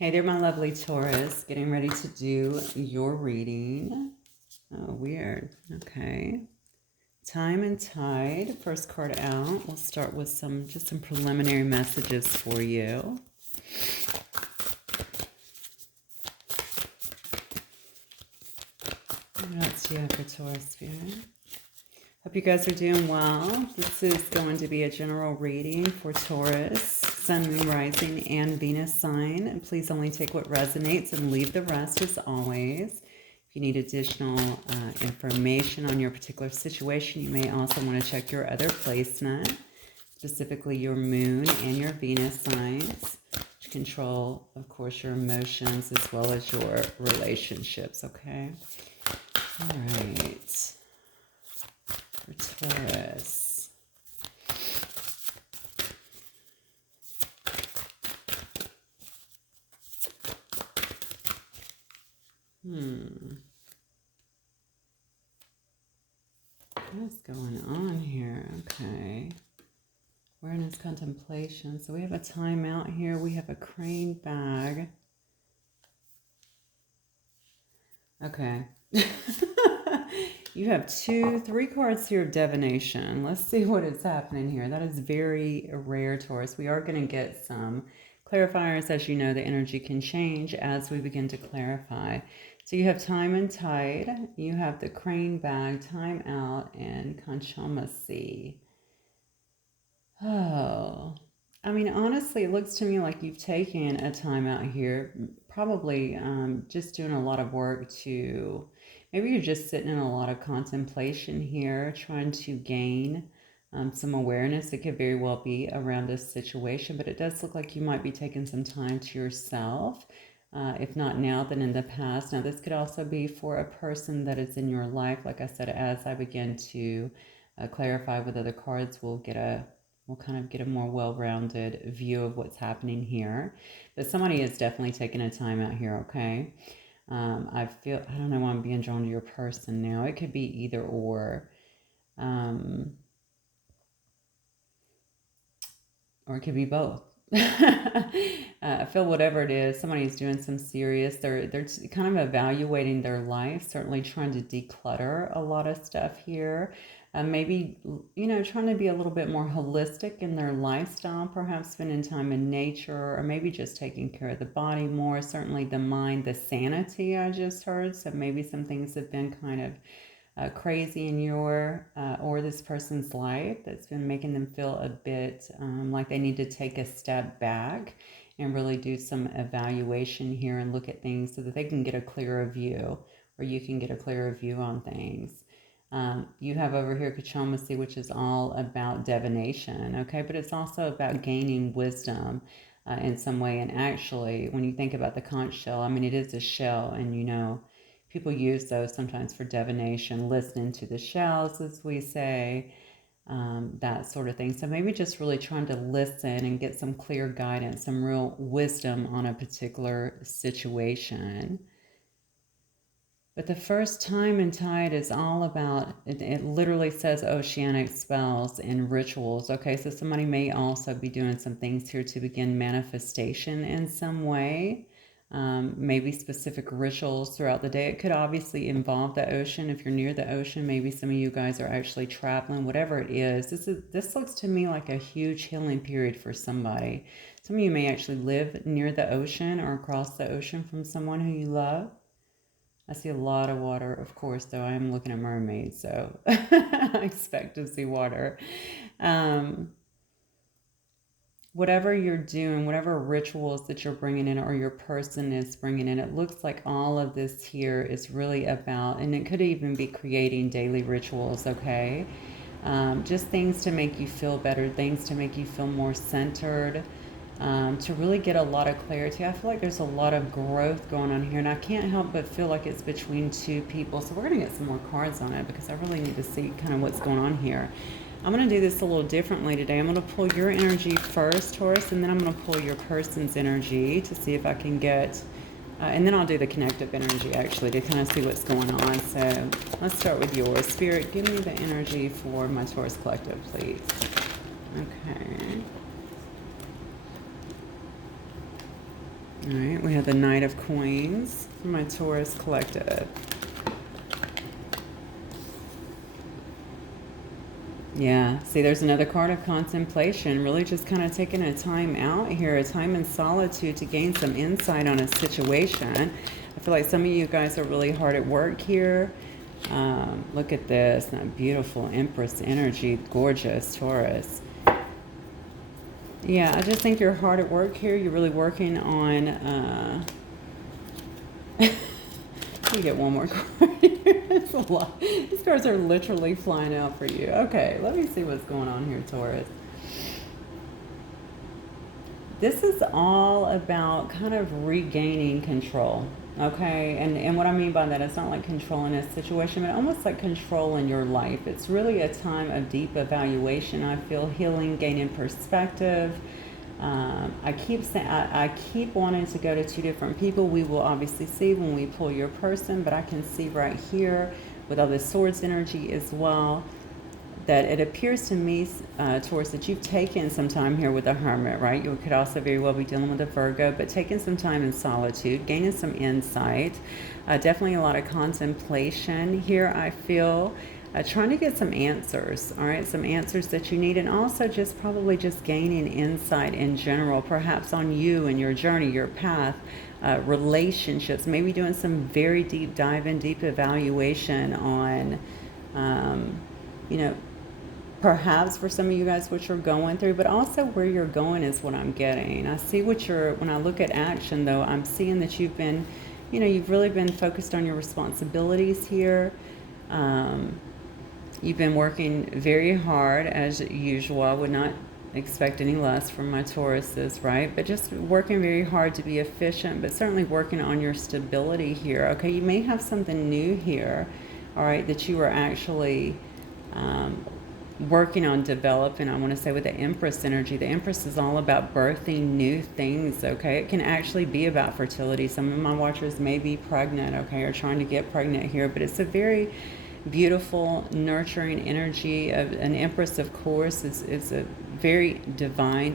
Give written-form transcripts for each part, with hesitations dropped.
Hey there, my lovely Taurus. Getting ready to do your reading. Oh, weird. Okay. Time and Tide. First card out. We'll start with some preliminary messages for you. What else do you have for Taurus, Spirit? Hope you guys are doing well. This is going to be a general reading for Taurus, Sun, Moon, Rising, and Venus sign. And please only take what resonates and leave the rest as always. If you need additional information on your particular situation, you may also want to check your other placement, specifically your Moon and your Venus signs, which control, of course, your emotions as well as your relationships, okay? All right. For Taurus. What's going on here? Okay. Awareness, contemplation. So we have a timeout here. We have a crane bag. Okay. You have 3 cards here of divination. Let's see what is happening here. That is very rare, Taurus. We are going to get some clarifiers. As you know, the energy can change as we begin to clarify. So you have time and tide. You have the crane bag, time out, and contumacy. Oh, I mean, honestly, it looks to me like you've taken a time out here, probably just doing a lot of work to, maybe you're just sitting in a lot of contemplation here, trying to gain some awareness. It could very well be around this situation, but it does look like you might be taking some time to yourself. If not now, then in the past. Now, this could also be for a person that is in your life. Like I said, as I begin to clarify with other cards, we'll kind of get a more well-rounded view of what's happening here. But somebody is definitely taking a time out here, okay? I don't know why I'm being drawn to your person now. It could be either or. Or it could be both. I feel whatever it is, somebody's doing some serious, they're kind of evaluating their life, certainly trying to declutter a lot of stuff here. Maybe, trying to be a little bit more holistic in their lifestyle, perhaps spending time in nature, or maybe just taking care of the body more, certainly the mind, the sanity I just heard. So maybe some things have been kind of crazy in your or this person's life that's been making them feel a bit like they need to take a step back and really do some evaluation here and look at things so that they can get a clearer view, or you can get a clearer view on things. You have over here Kachomasi, which is all about divination, okay? But it's also about gaining wisdom in some way. And actually, when you think about the conch shell, I mean, it is a shell, and people use those sometimes for divination, listening to the shells, as we say, that sort of thing. So maybe just really trying to listen and get some clear guidance, some real wisdom on a particular situation. But the first time and tide is all about, it literally says oceanic spells and rituals. Okay, so somebody may also be doing some things here to begin manifestation in some way. Maybe specific rituals throughout the day. It could obviously involve the ocean. If you're near the ocean, maybe some of you guys are actually traveling, whatever it is. This looks to me like a huge healing period for somebody. Some of you may actually live near the ocean or across the ocean from someone who you love. I see a lot of water, of course, though I am looking at mermaids, so I expect to see water. Whatever you're doing, whatever rituals that you're bringing in or your person is bringing in, it looks like all of this here is really about, and it could even be creating daily rituals, okay? Just things to make you feel better, things to make you feel more centered, to really get a lot of clarity. I feel like there's a lot of growth going on here, and I can't help but feel like it's between 2 people. So we're going to get some more cards on it because I really need to see kind of what's going on here. I'm going to do this a little differently today. I'm going to pull your energy first, Taurus, and then I'm going to pull your person's energy to see if I can get, and then I'll do the connective energy actually to kind of see what's going on. So let's start with yours. Spirit, give me the energy for my Taurus collective, please. Okay. All right, we have the Knight of Coins for my Taurus collective. Yeah, see, there's another card of contemplation, really just kind of taking a time out here, a time in solitude to gain some insight on a situation. I feel like some of you guys are really hard at work here. Look at this, that beautiful Empress energy, gorgeous Taurus. Yeah, I just think you're hard at work here. You're really working on... Let me get one more card here. It's a lot. These cards are literally flying out for you. Okay, let me see what's going on here, Taurus. This is all about kind of regaining control, okay? And what I mean by that, it's not like controlling a situation, but almost like controlling your life. It's really a time of deep evaluation. I feel healing, gaining perspective. I keep wanting to go to two different people. We will obviously see when we pull your person, but I can see right here with all this swords energy as well that it appears to me, Taurus, that you've taken some time here with the Hermit, right? You could also very well be dealing with a Virgo, but taking some time in solitude, gaining some insight, definitely a lot of contemplation here, I feel. Trying to get some answers, all right, some answers that you need, and also just probably just gaining insight in general, perhaps on you and your journey, your path, relationships, maybe doing some very deep dive and deep evaluation on, you know, perhaps for some of you guys what you're going through, but also where you're going is what I'm getting. I see what you're, when I look at action though, I'm seeing that you've been, you know, you've really been focused on your responsibilities here. You've been working very hard as usual. I would not expect any less from my Tauruses, right? But just working very hard to be efficient, but certainly working on your stability here. Okay, you may have something new here, all right, that you are actually working on developing. I want to say with the Empress energy, the Empress is all about birthing new things, okay? It can actually be about fertility. Some of my watchers may be pregnant, okay, or trying to get pregnant here, but it's a very beautiful, nurturing energy. An Empress, of course, is a very divine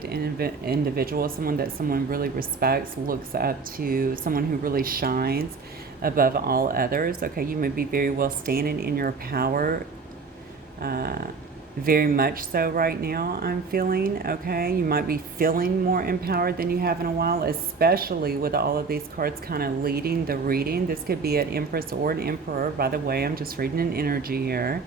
individual, someone that someone really respects, looks up to, someone who really shines above all others. Okay, you may be very well standing in your power, very much so right now, I'm feeling, okay? You might be feeling more empowered than you have in a while, especially with all of these cards kind of leading the reading. This could be an Empress or an Emperor, by the way. I'm just reading an energy here.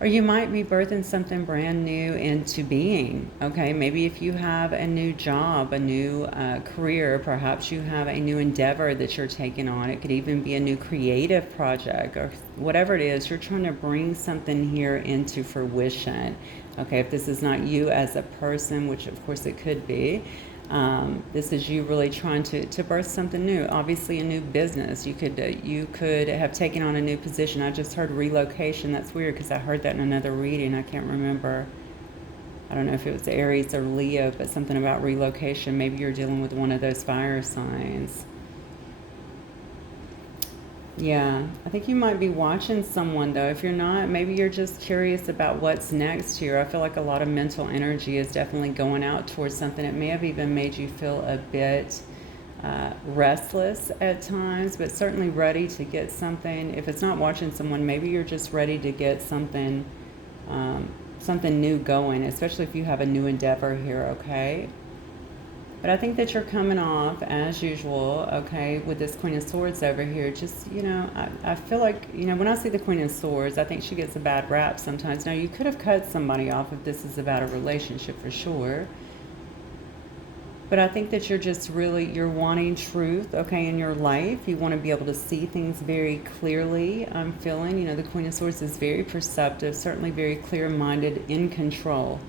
Or you might be birthing something brand new into being, okay? Maybe if you have a new job, a new career, perhaps you have a new endeavor that you're taking on. It could even be a new creative project or whatever it is. You're trying to bring something here into fruition, okay? If this is not you as a person, which of course it could be, this is you really trying to birth something new. Obviously a new business. You could have taken on a new position. I just heard relocation. That's weird because I heard that in another reading. I can't remember. I don't know if it was Aries or Leo, but something about relocation. Maybe you're dealing with one of those fire signs. Yeah, I think you might be watching someone though. If you're not, maybe you're just curious about what's next here. I feel like a lot of mental energy is definitely going out towards something. It may have even made you feel a bit restless at times, but certainly ready to get something. If it's not watching someone, maybe you're just ready to get something, something new going, especially if you have a new endeavor here, okay? But I think that you're coming off, as usual, okay, with this Queen of Swords over here. Just, you know, I feel like, you know, when I see the Queen of Swords, I think she gets a bad rap sometimes. Now, you could have cut somebody off if this is about a relationship for sure. But I think that you're just really, you're wanting truth, okay, in your life. You want to be able to see things very clearly. I'm feeling, you know, the Queen of Swords is very perceptive, certainly very clear-minded, in control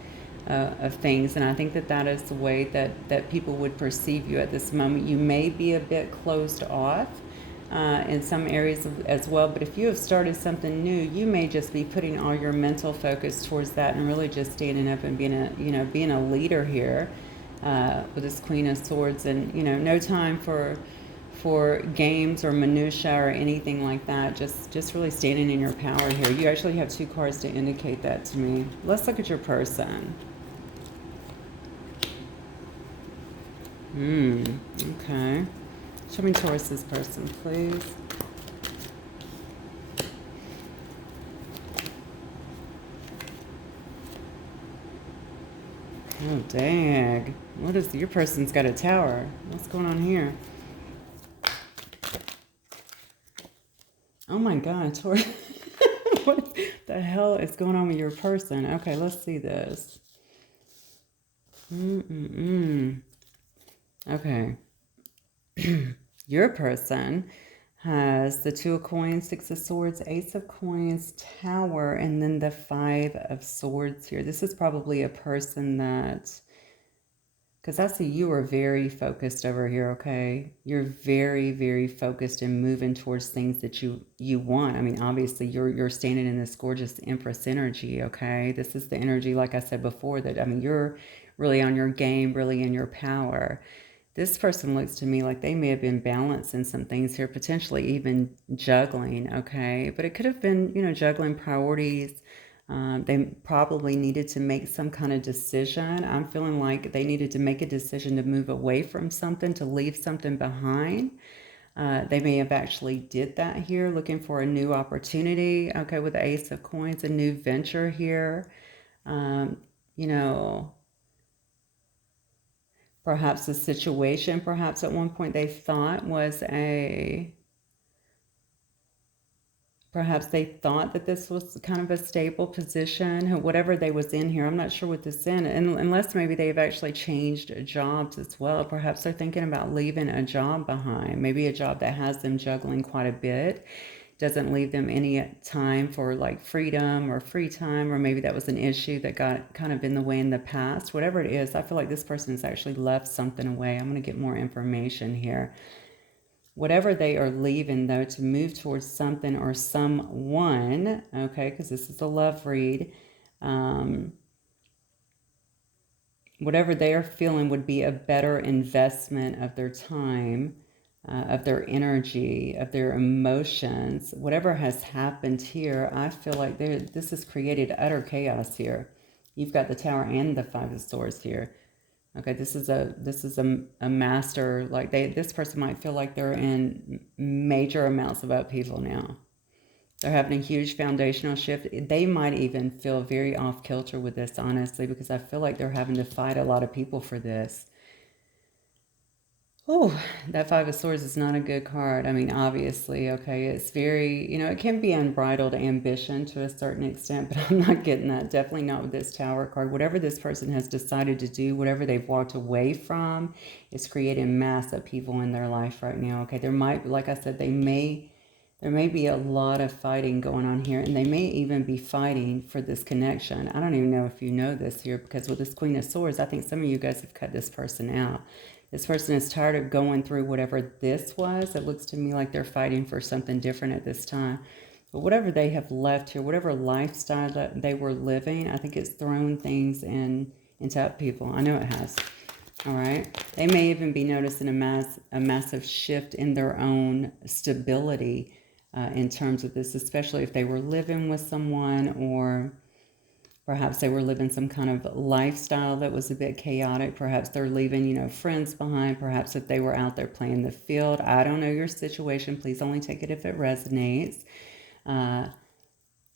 of things, and I think that that is the way that people would perceive you at this moment. You may be a bit closed off in some areas as well, but if you have started something new, you may just be putting all your mental focus towards that and really just standing up and being a, you know, being a leader here with this Queen of Swords, and, you know, no time for games or minutia or anything like that. Just really standing in your power here. You actually have two cards to indicate that to me. Let's look at your person. Okay. Show me Taurus's person, please. Oh, dang. What is your person's got a tower? What's going on here? Oh my God, Taurus. What the hell is going on with your person? Okay, let's see this. Okay. Your person has the Two of Coins, Six of Swords, Ace of Coins, Tower, and then the Five of Swords here. This is probably a person that, because I see you are very focused over here, okay? You're very, very focused and moving towards things that you want. I mean, obviously, you're standing in this gorgeous Empress energy, okay? This is the energy, like I said before, that, I mean, you're really on your game, really in your power. This person looks to me like they may have been balancing some things here, potentially even juggling, okay? But it could have been, juggling priorities. They probably needed to make some kind of decision. I'm feeling like they needed to make a decision to move away from something, to leave something behind. They may have actually did that here, looking for a new opportunity. Okay, with the Ace of Coins, a new venture here. Um, you know, perhaps the situation, perhaps at one point they thought was a perhaps they thought that this was kind of a stable position, whatever they was in here. I'm not sure what this in, and unless maybe they've actually changed jobs as well. Perhaps they're thinking about leaving a job behind, maybe a job that has them juggling quite a bit, doesn't leave them any time for like freedom or free time, or maybe that was an issue that got kind of in the way in the past. Whatever it is, I feel like this person has actually left something away. I'm going to get more information here. Whatever they are leaving, though, to move towards something or someone, okay, because this is a love read, um, whatever they are feeling would be a better investment of their time, of their energy, of their emotions. Whatever has happened here, I feel like this has created utter chaos here. You've got the Tower and the Five of Swords here. Okay, this is a master, like this person might feel like they're in major amounts of upheaval now. They're having a huge foundational shift. They might even feel very off kilter with this, honestly, because I feel like they're having to fight a lot of people for this. Oh, that Five of Swords is not a good card. I mean, obviously, okay, it's very, it can be unbridled ambition to a certain extent, but I'm not getting that. Definitely not with this Tower card. Whatever this person has decided to do, whatever they've walked away from, is creating mass upheaval in their life right now. Okay, there might, like I said, there may be a lot of fighting going on here, and they may even be fighting for this connection. I don't even know if you know this here, because with this Queen of Swords, I think some of you guys have cut this person out. This person is tired of going through whatever this was. It looks to me like they're fighting for something different at this time. But whatever they have left here, whatever lifestyle that they were living, I think it's thrown things into upheaval. I know it has. All right. They may even be noticing a massive shift in their own stability in terms of this, especially if they were living with someone, or perhaps they were living some kind of lifestyle that was a bit chaotic. Perhaps they're leaving, friends behind. Perhaps if they were out there playing the field. I don't know your situation. Please only take it if it resonates. And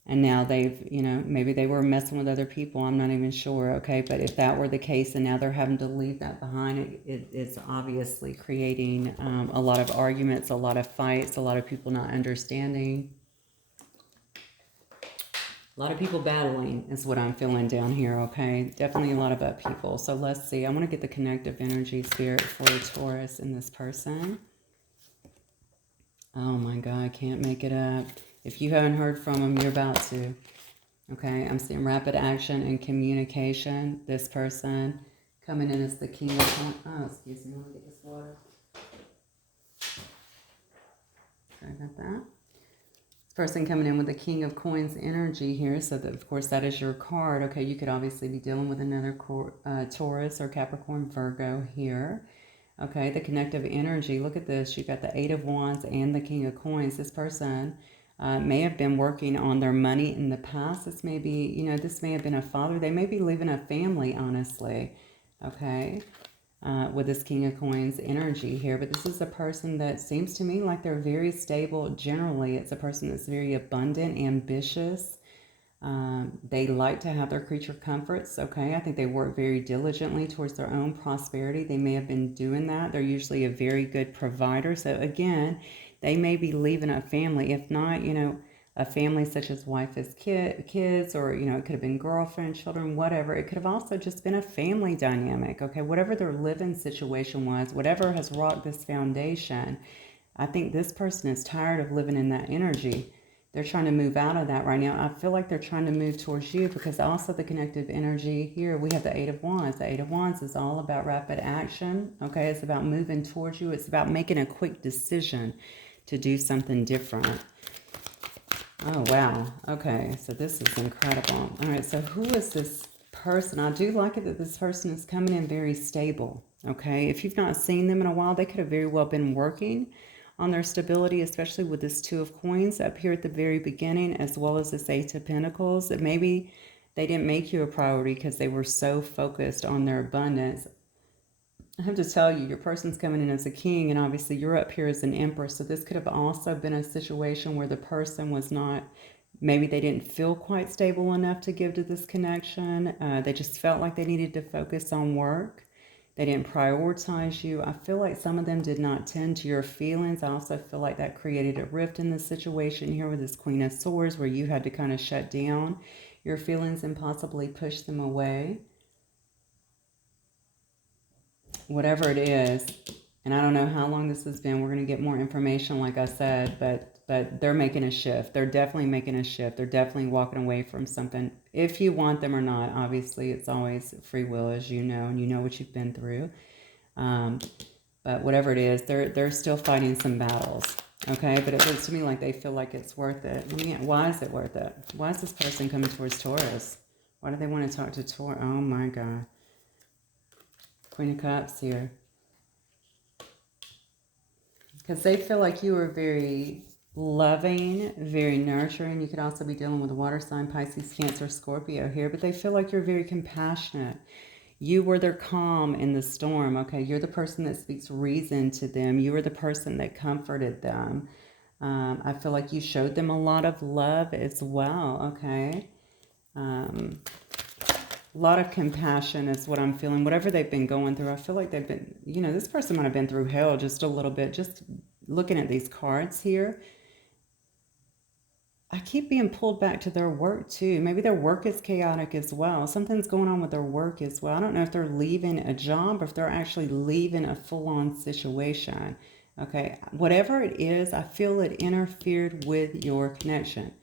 now they've, maybe they were messing with other people. I'm not even sure, okay? But if that were the case and now they're having to leave that behind, it's obviously creating a lot of arguments, a lot of fights, a lot of people not understanding. A lot of people battling is what I'm feeling down here, okay? Definitely a lot of upheaval. So let's see. I want to get the connective energy spirit for Taurus in this person. Oh my God, I can't make it up. If you haven't heard from them, you're about to. Okay, I'm seeing rapid action and communication. This person coming in as the king of... Oh, excuse me. Let me get this water. Sorry about that. Person coming in with the King of Coins energy here, so that of course that is your card. Okay, you could obviously be dealing with another Taurus or Capricorn Virgo here. Okay, the connective energy, look at this. You've got the Eight of Wands and the King of Coins. This person may have been working on their money in the past. This may be, this may have been a father. They may be leaving a family, honestly. Okay. with this King of Coins energy here. But this is a person that seems to me like they're very stable. Generally, it's a person that's very abundant, ambitious. They like to have their creature comforts, okay? I think they work very diligently towards their own prosperity. They may have been doing that. They're usually a very good provider. So again, they may be leaving a family. If not, a family such as wife as kids, or, it could have been girlfriend, children, whatever. It could have also just been a family dynamic, okay? Whatever their living situation was, whatever has rocked this foundation, I think this person is tired of living in that energy. They're trying to move out of that right now. I feel like they're trying to move towards you, because also the connective energy here, we have the Eight of Wands. The Eight of Wands is all about rapid action, okay? It's about moving towards you. It's about making a quick decision to do something different. Oh, wow. Okay, so this is incredible. All right, so who is this person? I do like it that this person is coming in very stable, okay? If you've not seen them in a while, they could have very well been working on their stability, especially with this Two of Coins up here at the very beginning, as well as this Eight of Pentacles. That maybe they didn't make you a priority because they were so focused on their abundance. I have to tell you, your person's coming in as a king, and obviously you're up here as an empress. So this could have also been a situation where the person was not, maybe they didn't feel quite stable enough to give to this connection. They just felt like they needed to focus on work. They didn't prioritize you. I feel like some of them did not tend to your feelings. I also feel like that created a rift in this situation here with this Queen of Swords, where you had to kind of shut down your feelings and possibly push them away. Whatever it is, and I don't know how long this has been. We're going to get more information, like I said, but they're making a shift. They're definitely making a shift. They're definitely walking away from something. If you want them or not, obviously it's always free will, as you know, and you know what you've been through. But whatever it is, they're still fighting some battles. Okay, but it looks to me like they feel like it's worth it. Why is it worth it? Why is this person coming towards Taurus? Why do they want to talk to Taurus? Oh my God. Queen of Cups here. Because they feel like you are very loving, very nurturing. You could also be dealing with a water sign, Pisces, Cancer, Scorpio here. But they feel like you're very compassionate. You were their calm in the storm, okay? You're the person that speaks reason to them. You were the person that comforted them. I feel like you showed them a lot of love as well, okay? A lot of compassion is what I'm feeling. Whatever they've been going through, I feel like they've been, this person might have been through hell just a little bit. Just looking at these cards here, I keep being pulled back to their work too. Maybe their work is chaotic as well. Something's going on with their work as well. I don't know if they're leaving a job or if they're actually leaving a full-on situation. Okay, whatever it is, I feel it interfered with your connection.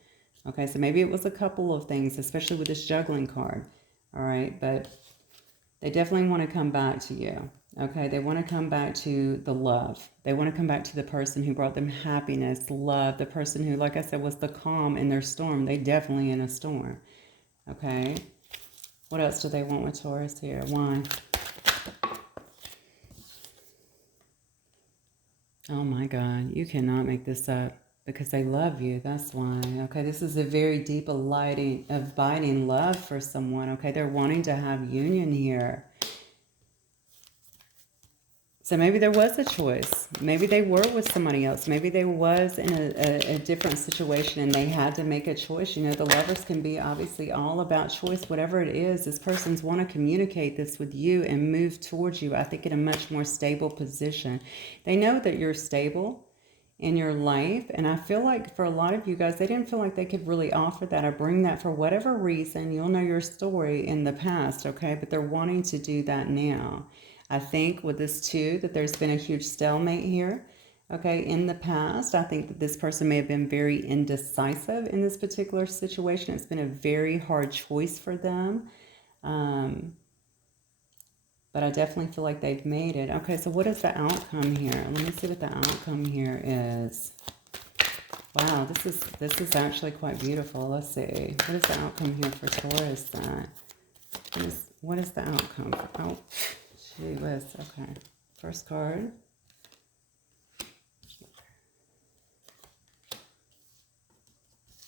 Okay, so maybe it was a couple of things, especially with this juggling card. All right, but they definitely want to come back to you. Okay, they want to come back to the love. They want to come back to the person who brought them happiness, love, the person who, like I said, was the calm in their storm. They definitely in a storm. Okay, what else do they want with Taurus here? Why? Oh my God, you cannot make this up. Because they love you, that's why. Okay, this is a very deep, abiding love for someone. Okay, they're wanting to have union here. So maybe there was a choice. Maybe they were with somebody else. Maybe they was in a different situation and they had to make a choice. The lovers can be obviously all about choice. Whatever it is, this person's want to communicate this with you and move towards you, I think, in a much more stable position. They know that you're stable in your life, and I feel like for a lot of you guys, they didn't feel like they could really offer that or bring that for whatever reason. You'll know your story in the past, okay? But they're wanting to do that now. I think with this too, that there's been a huge stalemate here, okay? In the past, I think that this person may have been very indecisive in this particular situation. It's been a very hard choice for them. But I definitely feel like they've made it. Okay, so what is the outcome here? Let me see what the outcome here is. Wow, this is actually quite beautiful. Let's see. What is the outcome here for Taurus then? What is the outcome for, oh, gee whiz. Okay. First card.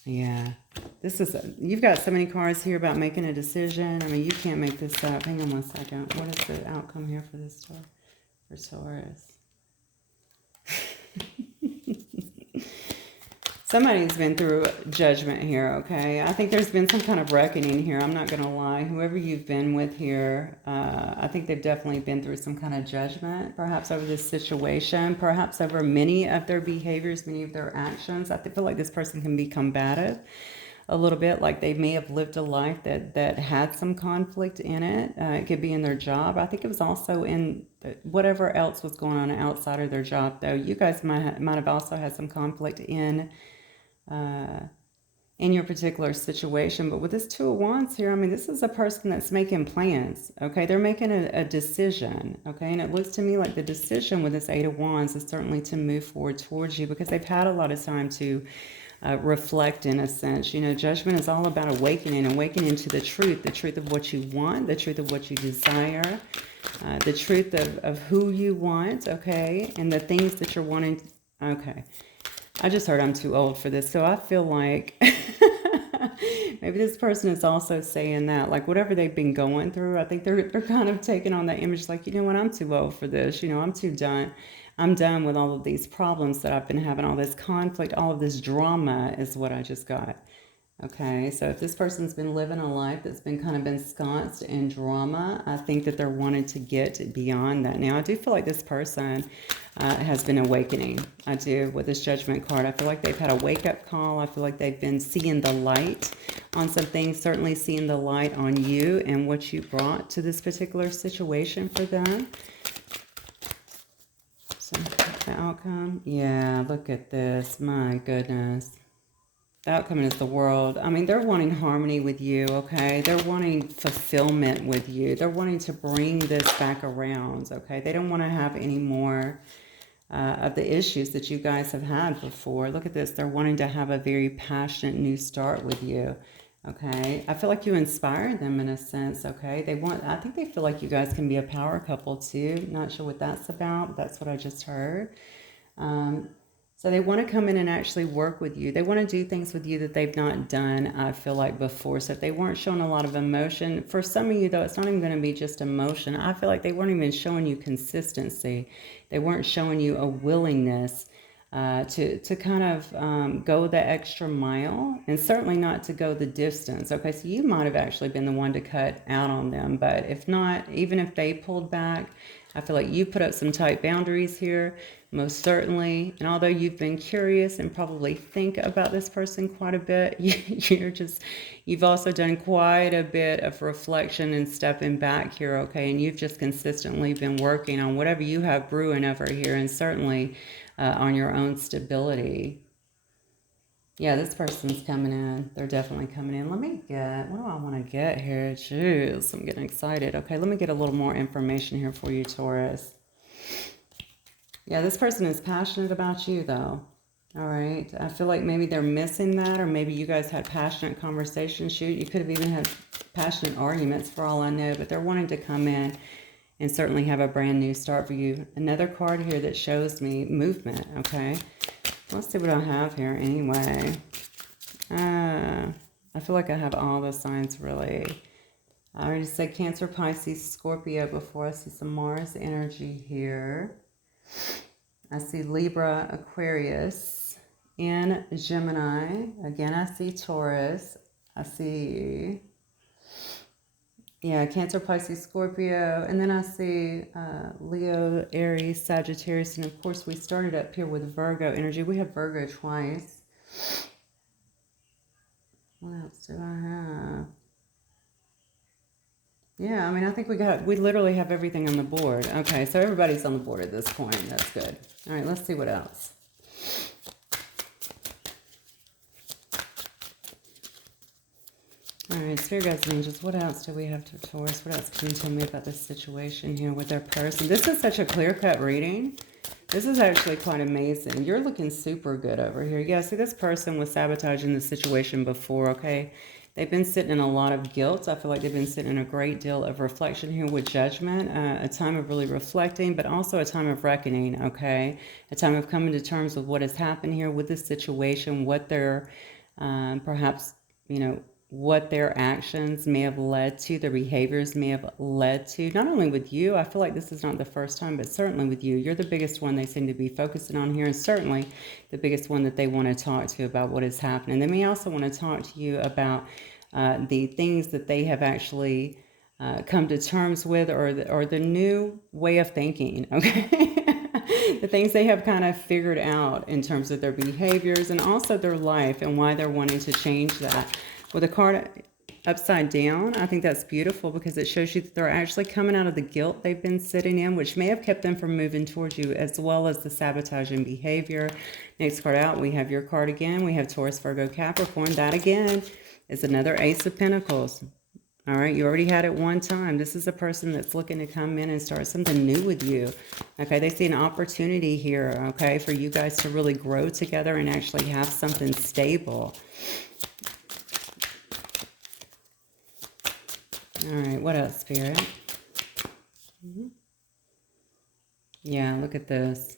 Yeah. You've got so many cards here about making a decision. I mean, you can't make this up. Hang on one second. What is the outcome here for this for Taurus? Somebody's been through judgment here, okay? I think there's been some kind of reckoning here. I'm not going to lie. Whoever you've been with here, I think they've definitely been through some kind of judgment, perhaps over this situation, perhaps over many of their behaviors, many of their actions. I feel like this person can be combative a little bit, like they may have lived a life that had some conflict in it. It could be in their job. I think it was also in whatever else was going on outside of their job, though. You guys might have also had some conflict in your particular situation. But with this Two of Wands here, I mean, this is a person that's making plans, okay? They're making a decision, okay? And it looks to me like the decision with this Eight of Wands is certainly to move forward towards you, because they've had a lot of time to reflect, in a sense. You know, judgment is all about awakening to the truth of what you want, the truth of what you desire, the truth of who you want, okay? And the things that you're wanting, okay. I just heard I'm too old for this, so I feel like maybe this person is also saying that, like, whatever they've been going through, I think they're kind of taking on that image, like, you know what, I'm too old for this, you know, I'm too done. I'm done with all of these problems that I've been having, all this conflict, all of this drama is what I just got. Okay, so if this person's been living a life that's been kind of ensconced in drama, I think that they're wanting to get beyond that. Now, I do feel like this person has been awakening. I do, with this Judgment card. I feel like they've had a wake-up call. I feel like they've been seeing the light on some things, certainly seeing the light on you and what you brought to this particular situation for them. So, the outcome. Yeah, look at this. My goodness. The outcome is the World. I mean, they're wanting harmony with you, okay? They're wanting fulfillment with you. They're wanting to bring this back around, okay? They don't want to have any more of the issues that you guys have had before. Look at this. They're wanting to have a very passionate new start with you, okay? I feel like you inspired them in a sense, okay? I think they feel like you guys can be a power couple too. Not sure what that's about, but that's what I just heard. So they want to come in and actually work with you. They want to do things with you that they've not done, I feel like, before. So if they weren't showing a lot of emotion, for some of you, though, it's not even going to be just emotion. I feel like they weren't even showing you consistency. They weren't showing you a willingness to kind of go the extra mile, and certainly not to go the distance. Okay, so you might have actually been the one to cut out on them. But if not, even if they pulled back, I feel like you put up some tight boundaries here, most certainly. And although you've been curious and probably think about this person quite a bit, you've also done quite a bit of reflection and stepping back here, okay? And you've just consistently been working on whatever you have brewing over here, and certainly on your own stability. Yeah, this person's coming in. They're definitely coming in. Let me get, what do I want to get here? Jeez, I'm getting excited. Okay, let me get a little more information here for you, Taurus. Yeah, this person is passionate about you, though. All right. I feel like maybe they're missing that, or maybe you guys had passionate conversations. Shoot, you could have even had passionate arguments for all I know, but they're wanting to come in and certainly have a brand new start for you. Another card here that shows me movement, okay? Let's see what I have here anyway. I feel like I have all the signs, really. I already said Cancer, Pisces, Scorpio before. I see some Mars energy here. I see Libra, Aquarius, and Gemini. Again, I see Taurus. I see, yeah, Cancer, Pisces, Scorpio. And then I see Leo, Aries, Sagittarius. And of course, we started up here with Virgo energy. We have Virgo twice. What else do I have? Yeah, I mean, I think we literally have everything on the board. Okay, so everybody's on the board at this point. That's good. All right, let's see what else. All right, Spirit Guides and Angels, what else do we have to Taurus? What else can you tell me about this situation here with their person? This is such a clear-cut reading. This is actually quite amazing. You're looking super good over here. Yeah, see, this person was sabotaging the situation before, okay? They've been sitting in a lot of guilt. I feel like they've been sitting in a great deal of reflection here with Judgment, a time of really reflecting, but also a time of reckoning, okay? A time of coming to terms with what has happened here with this situation, what they're perhaps you know, what their actions may have led to, their behaviors may have led to, not only with you, I feel like this is not the first time, but certainly with you. You're the biggest one they seem to be focusing on here, and certainly the biggest one that they want to talk to about what is happening. They may also want to talk to you about the things that they have actually come to terms with, or the new way of thinking, okay? The things they have kind of figured out in terms of their behaviors and also their life and why they're wanting to change that. With a card upside down, I think that's beautiful because it shows you that they're actually coming out of the guilt they've been sitting in, which may have kept them from moving towards you, as well as the sabotaging behavior. Next card out, we have your card again. We have Taurus, Virgo, Capricorn. That again is another Ace of Pentacles. All right, you already had it one time. This is a person that's looking to come in and start something new with you. Okay, they see an opportunity here, okay, for you guys to really grow together and actually have something stable. All right, what else, Spirit? Yeah, look at this.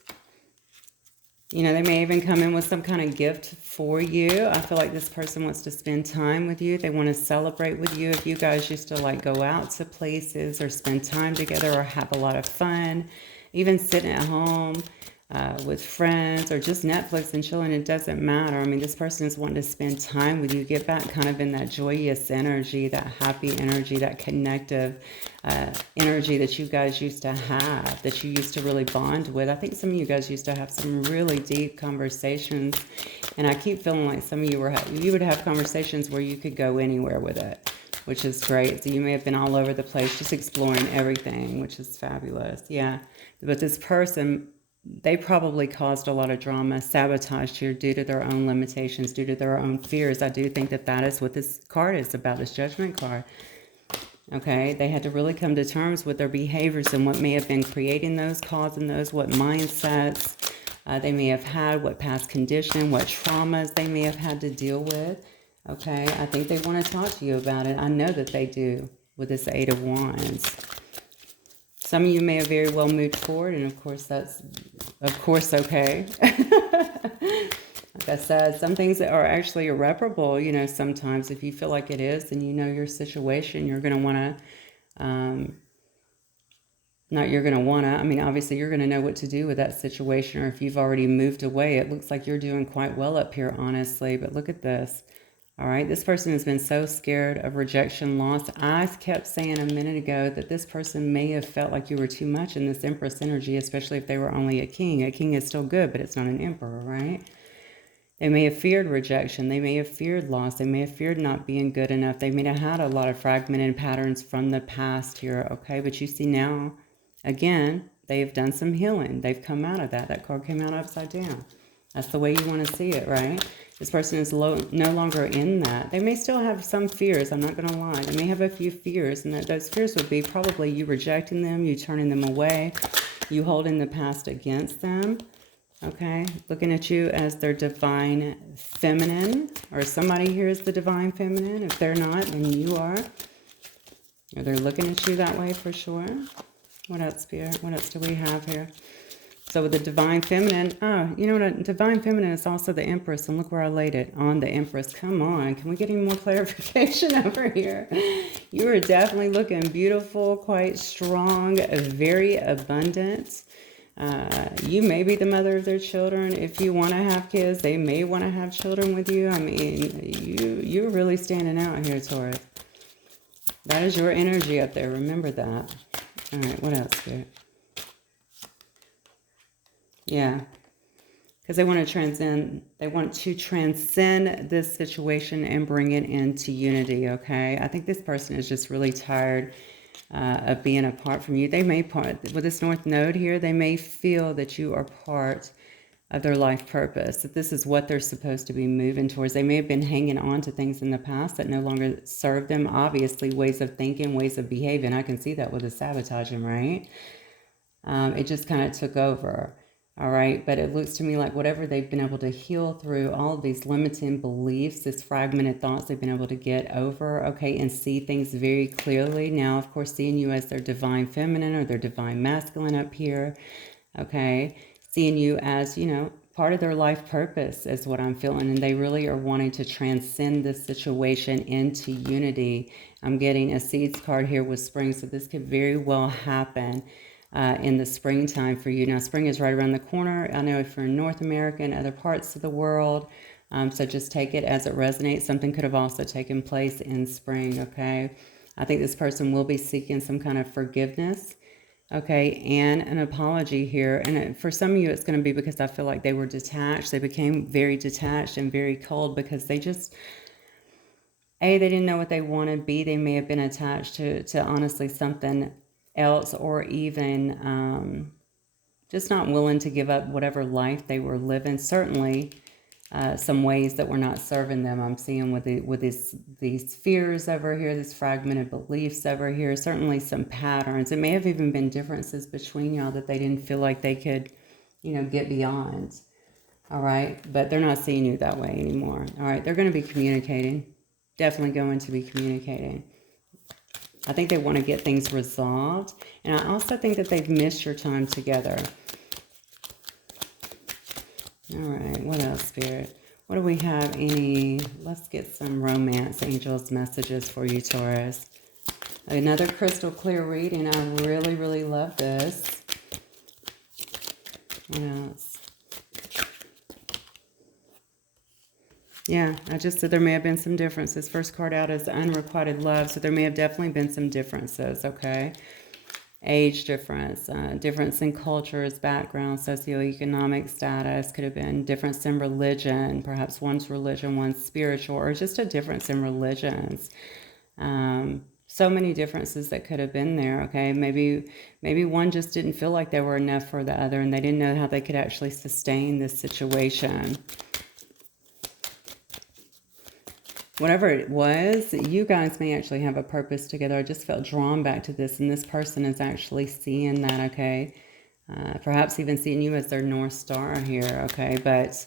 You know, they may even come in with some kind of gift for you. I feel like this person wants to spend time with you. They want to celebrate with you. If you guys used to like go out to places or spend time together or have a lot of fun, even sitting at home with friends or just Netflix and chilling, it doesn't matter. I mean, this person is wanting to spend time with you, get back kind of in that joyous energy, that happy energy, that connective energy that you guys used to have, that you used to really bond with. I think some of you guys used to have some really deep conversations, and I keep feeling like some of you would have conversations where you could go anywhere with it, which is great. So you may have been all over the place just exploring everything, which is fabulous. Yeah, but this person, they probably caused a lot of drama, sabotaged here due to their own limitations, due to their own fears. I do think that that is what this card is about, this Judgment card. Okay, they had to really come to terms with their behaviors and what may have been creating those, causing those, what mindsets they may have had, what past condition, what traumas they may have had to deal with. Okay, I think they want to talk to you about it. I know that they do with this Eight of Wands. Some of you may have very well moved forward, and of course that's, of course, okay. Like I said, some things that are actually irreparable, you know, sometimes if you feel like it is, and you know your situation, you're going to want to, I mean, obviously you're going to know what to do with that situation, or if you've already moved away, it looks like you're doing quite well up here, honestly, but look at this. All right, this person has been so scared of rejection, loss. I kept saying a minute ago that this person may have felt like you were too much in this Empress energy, especially if they were only a king. A king is still good, but it's not an emperor, right? They may have feared rejection. They may have feared loss. They may have feared not being good enough. They may have had a lot of fragmented patterns from the past here, okay? But you see now, again, they've done some healing. They've come out of that. That card came out upside down. That's the way you want to see it, right? This person is no longer in that. They may still have some fears. I'm not going to lie. They may have a few fears, and those fears would be probably you rejecting them, you turning them away, you holding the past against them. Okay, looking at you as their divine feminine, or somebody here is the divine feminine. If they're not, then you are. Or they're looking at you that way for sure. What else, Spirit? What else do we have here? So with the divine feminine, oh, you know what? Divine feminine is also the Empress, and look where I laid it, on the Empress. Come on, can we get any more clarification over here? You are definitely looking beautiful, quite strong, very abundant. You may be the mother of their children. If you want to have kids, they may want to have children with you. I mean, you're really standing out here, Taurus. That is your energy up there. Remember that. All right, what else here? Yeah, because they want to transcend. They want to transcend this situation and bring it into unity. Okay, I think this person is just really tired of being apart from you. They may with this North Node here, they may feel that you are part of their life purpose, that this is what they're supposed to be moving towards. They may have been hanging on to things in the past that no longer serve them. Obviously, ways of thinking, ways of behaving. I can see that with the sabotaging, right? It just kind of took over. All right, but it looks to me like whatever they've been able to heal through, all of these limiting beliefs, this fragmented thoughts they've been able to get over, okay, and see things very clearly. Now, of course, seeing you as their divine feminine or their divine masculine up here, okay, seeing you as, you know, part of their life purpose is what I'm feeling, and they really are wanting to transcend this situation into unity. I'm getting a seeds card here with spring, so this could very well happen in the springtime for you. Now, spring is right around the corner. I know if you're in North America and other parts of the world, so just take it as it resonates. Something could have also taken place in spring, okay? I think this person will be seeking some kind of forgiveness, okay, and an apology here. And for some of you, it's going to be because I feel like they were detached. They became very detached and very cold because they just, A, they didn't know what they wanted. B, they may have been attached to honestly something else, or even just not willing to give up whatever life they were living. Certainly some ways that were not serving them. I'm seeing with these fears over here, these fragmented beliefs over here, certainly some patterns. It may have even been differences between y'all that they didn't feel like they could, get beyond. All right. But they're not seeing you that way anymore. All right. They're going to be communicating. Definitely going to be communicating. I think they want to get things resolved. And I also think that they've missed your time together. All right, what else, Spirit? What do we have? Let's get some romance angels messages for you, Taurus. Another crystal clear reading. I really, really love this. What else? Yeah, I just said there may have been some differences. First card out is unrequited love, so there may have definitely been some differences, okay? Age difference, difference in cultures, background, socioeconomic status, could have been difference in religion, perhaps one's religion, one's spiritual, or just a difference in religions. So many differences that could have been there, okay? Maybe one just didn't feel like they were enough for the other, and they didn't know how they could actually sustain this situation. Whatever it was, you guys may actually have a purpose together. I just felt drawn back to this, and this person is actually seeing that, okay? Perhaps even seeing you as their North Star here, okay? But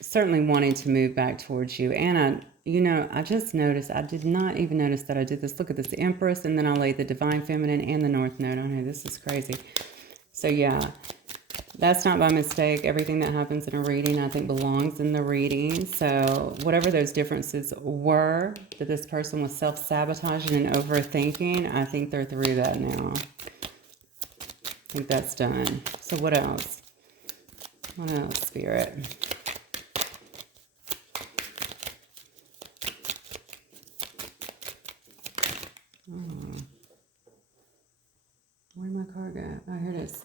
certainly wanting to move back towards you. And I just noticed, I did not even notice that I did this. Look at this, the Empress, and then I laid the Divine Feminine and the North Node on here. This is crazy. So yeah. That's not by mistake. Everything that happens in a reading, I think, belongs in the reading. So whatever those differences were that this person was self-sabotaging and overthinking, I think they're through that now. I think that's done. So what else? What else, Spirit? Oh. Where'd my card go? Oh, here it is.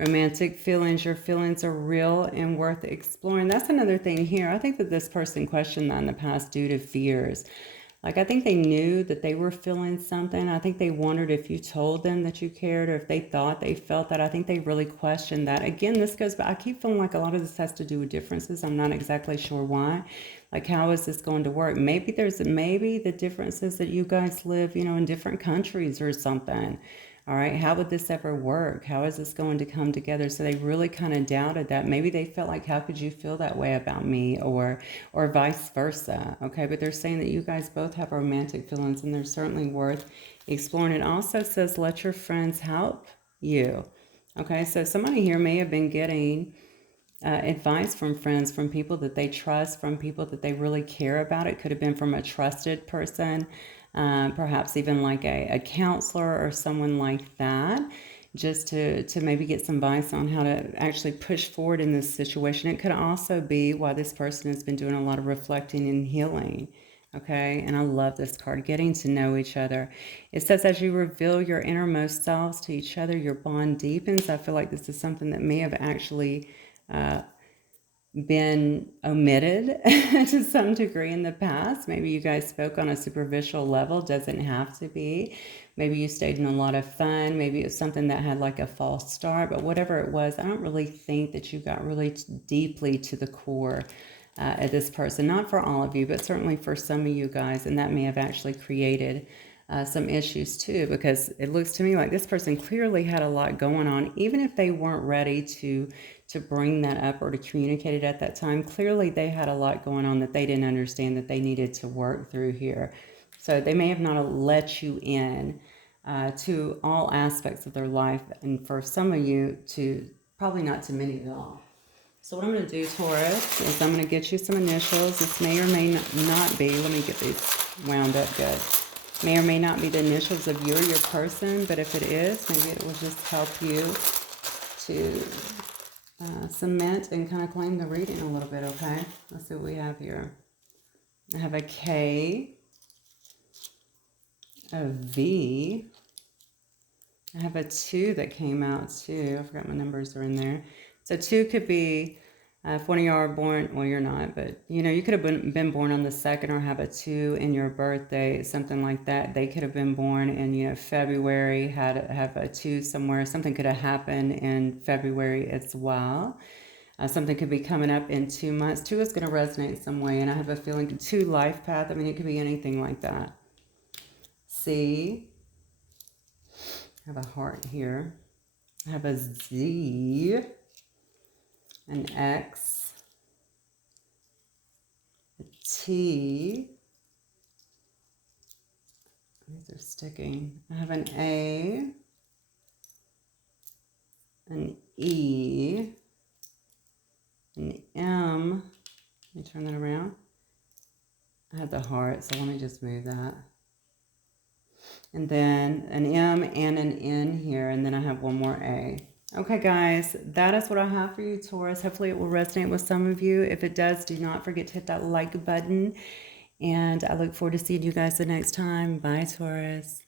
Romantic feelings. Your feelings are real and worth exploring. That's another thing here. I think that this person questioned that in the past due to fears. Like, I think they knew that they were feeling something. I think they wondered if you told them that you cared, or if they thought they felt that. I think they really questioned that. Again, this goes back. I keep feeling like a lot of this has to do with differences. I'm not exactly sure why. Like, how is this going to work? Maybe the differences that you guys live, in different countries or something. All right, how would this ever work? How is this going to come together? So they really kind of doubted that. Maybe they felt like, how could you feel that way about me, or vice versa? Okay, but they're saying that you guys both have romantic feelings, and they're certainly worth exploring. It also says, let your friends help you. Okay, so somebody here may have been getting advice from friends, from people that they trust, from people that they really care about. It could have been from a trusted person, perhaps even like a counselor or someone like that, just to maybe get some advice on how to actually push forward in this situation. It could also be why this person has been doing a lot of reflecting and healing. Okay, and I love this card, getting to know each other. It says, as you reveal your innermost selves to each other, your bond deepens. I feel like this is something that may have actually been omitted to some degree in the past. Maybe you guys spoke on a superficial level, doesn't have to be. Maybe you stayed in a lot of fun. Maybe it was something that had like a false start, but whatever it was, I don't really think that you got really deeply to the core of this person. Not for all of you, but certainly for some of you guys, and that may have actually created some issues too, because it looks to me like this person clearly had a lot going on, even if they weren't ready to bring that up or to communicate it at that time. Clearly they had a lot going on that they didn't understand, that they needed to work through here. So they may have not let you in to all aspects of their life, and for some of you to probably not too many at all. So what I'm going to do, Taurus, is I'm going to get you some initials. This may or may not be. Let me get these wound up good. May or may not be the initials of you or your person, but if it is, maybe it will just help you to cement and kind of claim the reading a little bit, okay? Let's see what we have here. I have a K, a V. I have a 2 that came out too. I forgot my numbers are in there. So 2 could be, if one of y'all are born, well, you're not, but you know, you could have been born on the 2nd or have a 2 in your birthday, something like that. They could have been born in, you know, February, have a 2 somewhere. Something could have happened in February as well. Something could be coming up in 2 months. 2 is going to resonate some way, and I have a feeling 2 life path. I mean, it could be anything like that. C. I have a heart here. I have a Z, an X, a T. These are sticking. I have an A, an E, an M. Let me turn that around. I have the heart, so let me just move that. And then an M and an N here, and then I have one more A. Okay, guys, that is what I have for you, Taurus. Hopefully it will resonate with some of you. If it does, do not forget to hit that like button. And I look forward to seeing you guys the next time. Bye, Taurus.